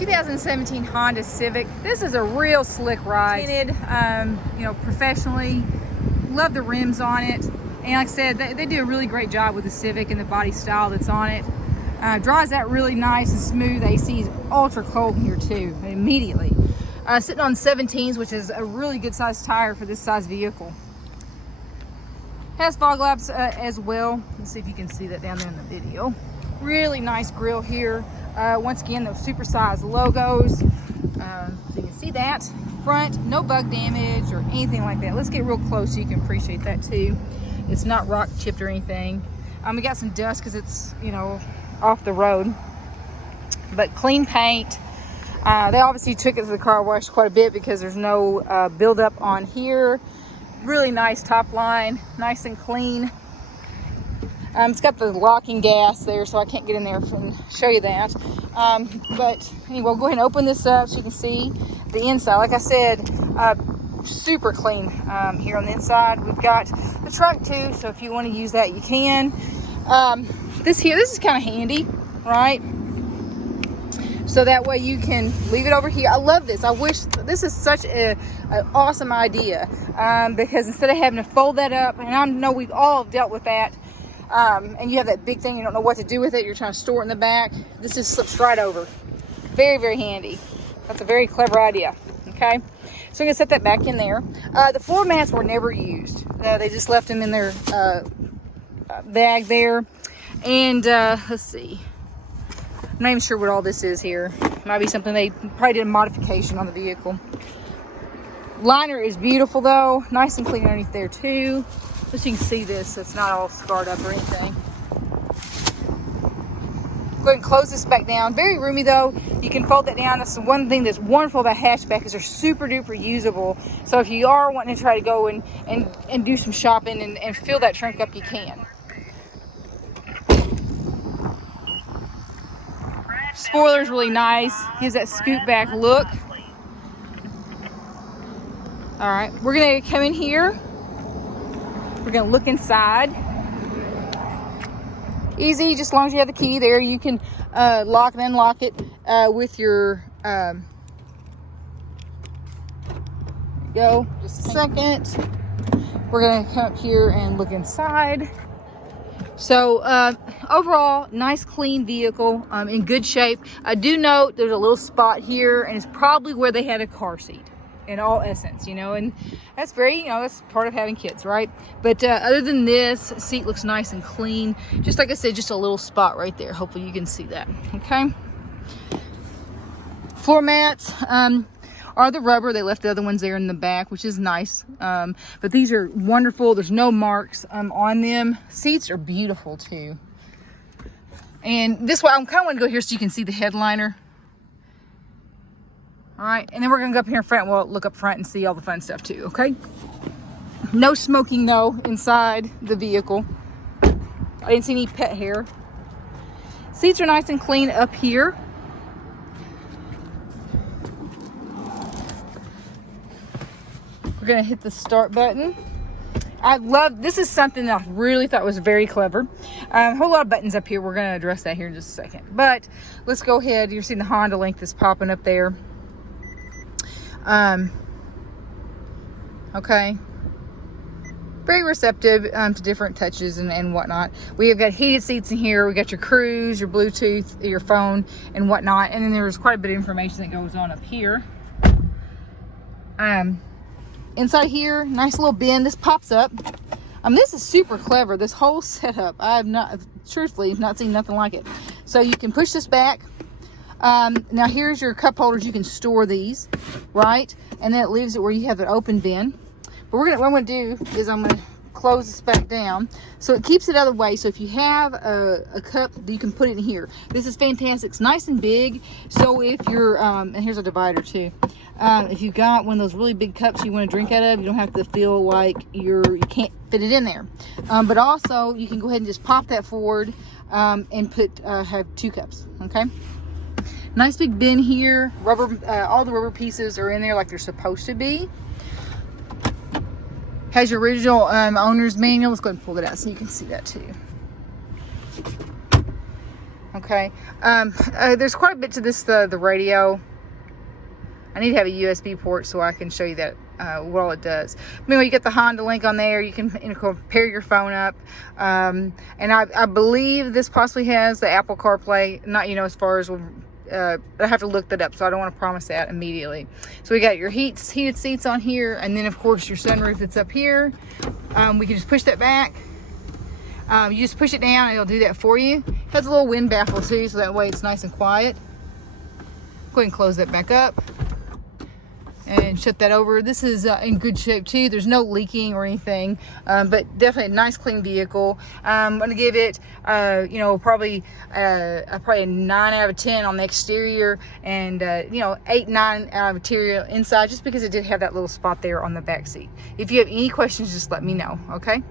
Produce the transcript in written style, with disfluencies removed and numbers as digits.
2017 Honda Civic. This is a real slick ride. Tinted, you know, professionally. Love the rims on it. And like I said, they do a really great job with the Civic and the body style that's on it. Drives that really nice and smooth. AC is ultra cold here too, immediately. Sitting on 17s, which is a really good size tire for this size vehicle. Has fog lamps as well. Let's see if you can see that down there in the video. Really nice grille here. Once again, those supersized logos. So you can see that. Front, no bug damage or anything like that. Let's get real close so you can appreciate that too. It's not rock chipped or anything. We got some dust because it's, you know, off the road. But clean paint. They obviously took it to the car wash quite a bit because there's no buildup on here. Really nice top line, nice and clean. It's got the locking gas there, so I can't get in there and show you that. But anyway, we'll go ahead and open this up so you can see the inside. Like I said, super clean here on the inside. We've got the trunk too, so if you want to use that, you can. This is kind of handy, right? So that way you can leave it over here. I love this. I wish this is such an awesome idea because instead of having to fold that up, and I know we've all dealt with that, and you have that big thing, you don't know what to do with it, you're trying to store it in the back, this just slips right over. Very, very handy. That's a very clever idea, okay? So I'm gonna set that back in there. The floor mats were never used. They just left them in their bag there. And let's see. I'm not even sure what all this is here. Might be something they probably did a modification on the vehicle. Liner is beautiful though. Nice and clean underneath there too. Just so you can see this, so it's not all scarred up or anything. Go ahead and close this back down. Very roomy though. You can fold that down. That's the one thing that's wonderful about hatchback is they're super duper usable. So if you are wanting to try to go and do some shopping and fill that trunk up, you can. Spoiler's really nice. Gives that scoop back look. All right, we're gonna come in here. We're gonna look inside. Easy, just as long as you have the key there, you can lock and unlock it with your, there you go, just a second. We're gonna come up here and look inside. So overall, nice clean vehicle, in good shape. I do note there's a little spot here and it's probably where they had a car seat in all essence, you know, and that's very, you know, that's part of having kids, right? But other than this, seat looks nice and clean. Just like I said, just a little spot right there. Hopefully you can see that, okay? Floor mats are the rubber. They left the other ones there in the back, which is nice. But these are wonderful. There's no marks on them. Seats are beautiful too. And this way, I'm kind of want to go here so you can see the headliner. All right, and then we're gonna go up here in front. We'll look up front and see all the fun stuff too, okay? No smoking though inside the vehicle. I didn't see any pet hair. Seats are nice and clean up here. We're gonna hit the start button. I love, this is something that I really thought was very clever. A whole lot of buttons up here. We're gonna address that here in just a second. But let's go ahead. You're seeing the Honda link that's popping up there. Okay. Very receptive to different touches and whatnot. We have got heated seats in here. We got your cruise, your Bluetooth, your phone, and whatnot. And then there's quite a bit of information that goes on up here. Inside here, nice little bin. This pops up. This is super clever. This whole setup, I have not, truthfully, not seen nothing like it. So you can push this back. Now here's your cup holders. You can store these, right? And then it leaves it where you have an open bin. But what I'm gonna do is I'm gonna close this back down so it keeps it out of the way. So if you have a cup, you can put it in here. This is fantastic. It's nice and big. So if you're and here's a divider too. If you've got one of those really big cups you want to drink out of, you don't have to feel like you can't fit it in there. But also you can go ahead and just pop that forward and put have 2 cups. Okay. Nice big bin here. Rubber, all the rubber pieces are in there like they're supposed to be. Has your original owner's manual. Let's go ahead and pull it out so you can see that too. Okay. Okay. There's quite a bit to this, the radio. I need to have a USB port so I can show you that what all it does. Anyway, you get the Honda link on there. You can pair your phone up. And I believe this possibly has the Apple CarPlay. Not, as far as, I have to look that up, so I don't want to promise that immediately. So we got your heated seats on here, and then of course your sunroof that's up here. We can just push that back. You just push it down and it'll do that for you. It has a little wind baffle too, so that way it's nice and quiet. Go ahead and close that back up and shut that over. This is in good shape too. There's no leaking or anything, but definitely a nice clean vehicle. I'm gonna give it probably a 9 out of 10 on the exterior, and 8, 9 out of interior inside, just because it did have that little spot there on the back seat. If you have any questions, just let me know. Okay.